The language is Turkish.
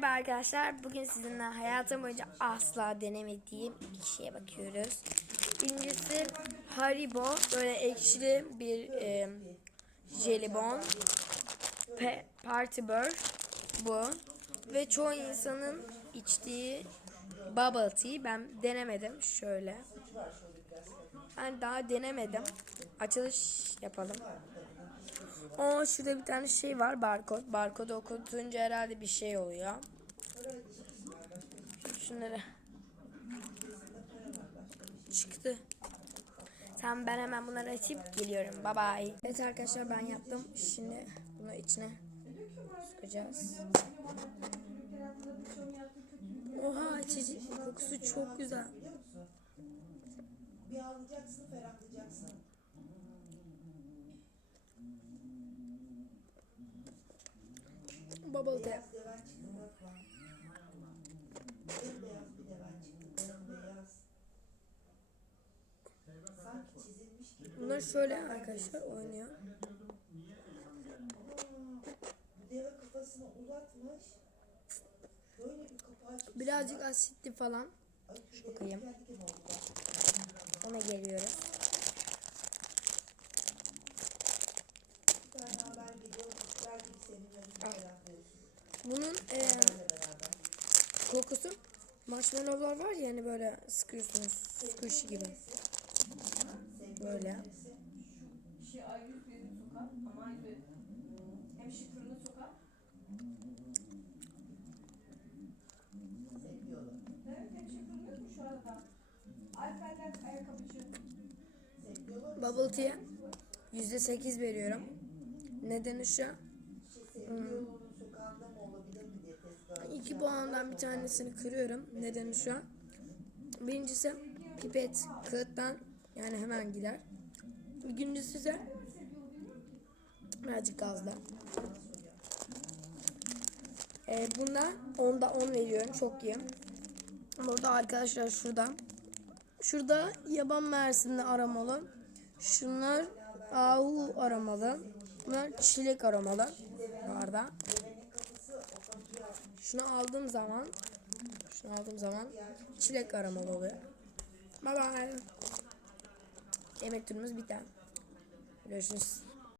Merhaba arkadaşlar. Bugün sizinle hayatım boyunca asla denemediğim iki şeye bakıyoruz. Birincisi Haribo. Böyle ekşili bir e, jelibon. Pe Party Bird. Bu. Ve çoğu insanın içtiği bubble tea. Ben denemedim. Şöyle. Ben daha denemedim. Açılış yapalım. Aa şurada bir tane şey var barkod. Barkodu okutunca herhalde bir şey oluyor. Şunları. Çıktı. Tamam ben hemen bunları açıp geliyorum. Bye bye. Evet arkadaşlar ben yaptım. Şimdi bunu içine sıkacağız. Oha içecek kokusu çok güzel. Bir ağlayacaksın, ferahlayacaksın. Bubble tea. Beyaz deven çıktı bak bak. Beyaz bir deven çıktı. Beyaz. Sanki çizilmiş gibi. Bunlar şöyle arkadaşlar oynuyor. Aa, bu deve kafasını uzatmış. Böyle bir kapağı açmış. Birazcık asitli falan. Şu. Ona geliyoruz. Bunun beraber. kokusu marshmallowlar var ya hani böyle sıkıyorsunuz squishy gibi. Böyle. A100 benim sokak ama aynı hem şıkırını sokak. Seviyorlar. Evet hem şıkırını yok mu şu arada? Alperler ayakkabıcı. Seviyorlar. Bubble tea'ye %8 veriyorum. Nedeni şu. Seviyor iki puandan bir tanesini kırıyorum. Nedeni şu. Birincisi pipet kağıttan yani hemen gider. İkincisi ise birazcık gazla. Ee, buna onda 10 veriyorum. Çok iyi. Burada arkadaşlar şurada. Şurada yaban mersinli aromalı. Şunlar ahu aromalı. Bunlar çilek aromalı. Bu arada. Şunu aldığım zaman şunu aldığım zaman çilek aromalı oluyor. Bye bye. Yemek turumuz biter. Görüşürüz.